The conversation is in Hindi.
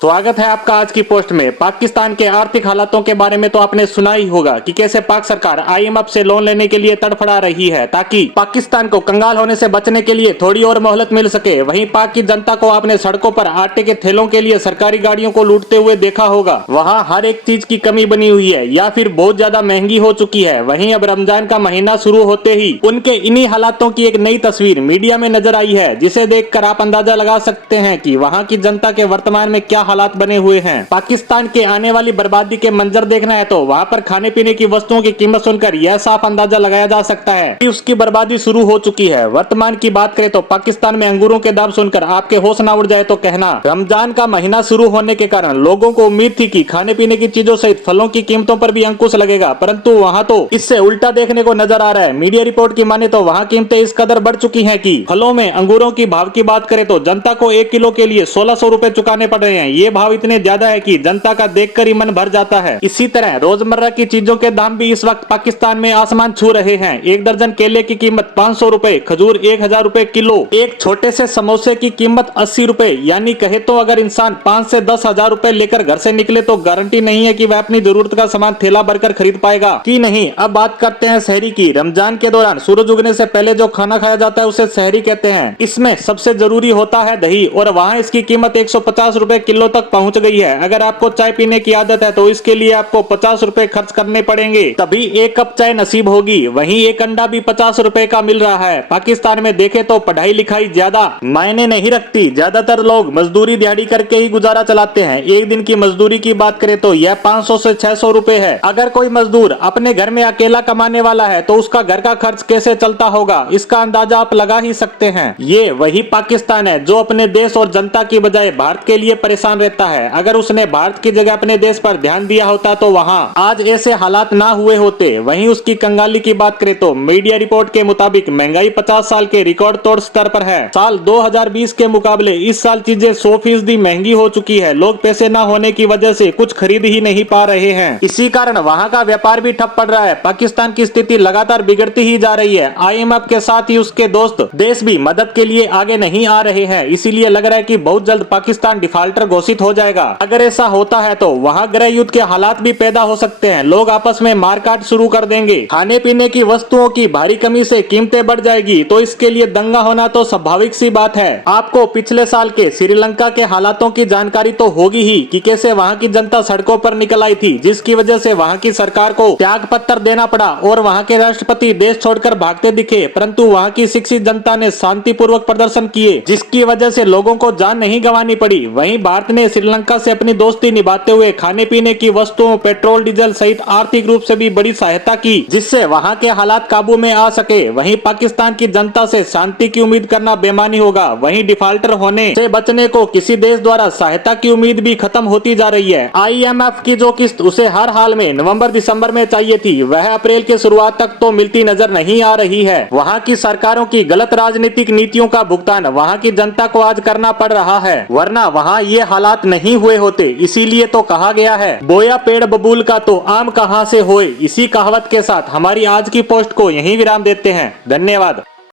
स्वागत है आपका आज की पोस्ट में। पाकिस्तान के आर्थिक हालातों के बारे में तो आपने सुना ही होगा कि कैसे पाक सरकार आईएमएफ से लोन लेने के लिए तड़फड़ा रही है ताकि पाकिस्तान को कंगाल होने से बचने के लिए थोड़ी और मोहलत मिल सके। वहीं पाक की जनता को आपने सड़कों पर आटे के थैलों के लिए सरकारी गाड़ियों को लूटते हुए देखा होगा। वहाँ हर एक चीज की कमी बनी हुई है या फिर बहुत ज्यादा महंगी हो चुकी है। वहीं अब रमजान का महीना शुरू होते ही उनके इन्हीं हालातों की एक नई तस्वीर मीडिया में नजर आई है, जिसे देखकर आप अंदाजा लगा सकते हैं कि वहाँ की जनता के वर्तमान में क्या हालात बने हुए हैं। पाकिस्तान के आने वाली बर्बादी के मंजर देखना है तो वहां पर खाने पीने की वस्तुओं की कीमत सुनकर यह साफ अंदाजा लगाया जा सकता है कि उसकी बर्बादी शुरू हो चुकी है। वर्तमान की बात करें तो पाकिस्तान में अंगूरों के दाम सुनकर आपके होश ना उड़ जाए तो कहना। रमजान का महीना शुरू होने के कारण लोगों को उम्मीद थी कि खाने पीने की चीजों सहित फलों की कीमतों पर भी अंकुश लगेगा, परंतु वहां तो इससे उल्टा देखने को नजर आ रहा है। मीडिया रिपोर्ट की माने तो वहां कीमतें इस कदर बढ़ चुकी हैं कि फलों में अंगूरों की भाव की बात करें तो जनता को 1 किलो के लिए 1600 रुपए चुकाने पड़ रहे हैं। ये भाव इतने ज्यादा है कि जनता का देखकर ही मन भर जाता है। इसी तरह रोजमर्रा की चीजों के दाम भी इस वक्त पाकिस्तान में आसमान छू रहे हैं। 1 दर्जन केले की कीमत 500 रुपए, खजूर 1000 रुपए किलो, एक छोटे से समोसे की कीमत 80 रुपए। यानी कहे तो अगर इंसान 5 से 10 हजार रुपए लेकर घर से निकले तो गारंटी नहीं है कि वह अपनी जरूरत का सामान थैला भरकर खरीद पाएगा कि नहीं। अब बात करते हैं सहरी की। रमजान के दौरान सूरज उगने से पहले जो खाना खाया जाता है उसे सहरी कहते हैं। इसमें सबसे जरूरी होता है दही, और वहाँ इसकी कीमत 150 रुपए किलो तक पहुँच गई है। अगर आपको चाय पीने की आदत है तो इसके लिए आपको 50 रुपए खर्च करने पड़ेंगे, तभी 1 कप चाय नसीब होगी। वहीं एक अंडा भी 50 रुपए का मिल रहा है। पाकिस्तान में देखे तो पढ़ाई लिखाई ज्यादा मायने नहीं रखती। ज्यादातर लोग मजदूरी दिहाड़ी करके ही गुजारा चलाते हैं। एक दिन की मजदूरी की बात करें तो यह 500 से 600 रुपए है। अगर कोई मजदूर अपने घर में अकेला कमाने वाला है तो उसका घर का खर्च कैसे चलता होगा, इसका अंदाजा आप लगा ही सकते हैं। ये वही पाकिस्तान है जो अपने देश और जनता की बजाय भारत के लिए परेशान रहता है। अगर उसने भारत की जगह अपने देश पर ध्यान दिया होता तो वहां आज ऐसे हालात ना हुए होते। वहीं उसकी कंगाली की बात करें तो मीडिया रिपोर्ट के मुताबिक महंगाई 50 साल के रिकॉर्ड तोड़ स्तर पर है। साल 2020 के मुकाबले इस साल चीजें 100% महंगी हो चुकी है। लोग पैसे ना होने की वजह से कुछ खरीद ही नहीं पा रहे हैं। इसी कारण वहां का व्यापार भी ठप पड़ रहा है। पाकिस्तान की स्थिति लगातार बिगड़ती ही जा रही है। आईएमएफ के साथ ही उसके दोस्त देश भी मदद के लिए आगे नहीं आ रहे हैं। इसीलिए लग रहा है कि बहुत जल्द पाकिस्तान डिफाल्टर घोषित हो जाएगा। अगर ऐसा होता है तो वहां गृह युद्ध के हालात भी पैदा हो सकते हैं। लोग आपस में मारकाट शुरू कर देंगे। खाने पीने की वस्तुओं की भारी कमी से कीमतें बढ़ जाएगी, तो इसके लिए दंगा होना तो स्वाभाविक सी बात है। आपको पिछले साल के श्रीलंका के हालातों की जानकारी तो होगी ही कि कैसे वहां की जनता सड़कों पर निकल आई थी, जिसकी वजह से वहां की सरकार को त्याग पत्र देना पड़ा और वहां के राष्ट्रपति देश छोड़कर भागते दिखे। परंतु वहां की शिक्षित जनता ने शांतिपूर्वक प्रदर्शन किए, जिसकी वजह से लोगों को जान नहीं गंवानी पड़ी। वहीं भारत ने श्रीलंका से अपनी दोस्ती निभाते हुए खाने पीने की वस्तुओं, पेट्रोल डीजल सहित आर्थिक रूप से भी बड़ी सहायता की, जिससे वहां के हालात काबू में आ सके। वहीं पाकिस्तान की जनता से शांति की उम्मीद करना बेमानी होगा। वहीं डिफाल्टर होने से बचने को किसी देश द्वारा सहायता की उम्मीद भी खत्म होती जा रही है। आईएमएफ की जो किस्त उसे हर हाल में नवंबर दिसंबर में चाहिए थी, वह अप्रैल के शुरुआत तक तो मिलती नजर नहीं आ रही है। वहां की सरकारों की गलत राजनीतिक नीतियों का भुगतान वहां की जनता को आज करना पड़ रहा है, वरना वहां ये हालात नहीं हुए होते। इसीलिए तो कहा गया है, बोया पेड़ बबूल का तो आम कहां से होए। इसी कहावत के साथ हमारी आज की पोस्ट को यहीं विराम देते हैं। धन्यवाद।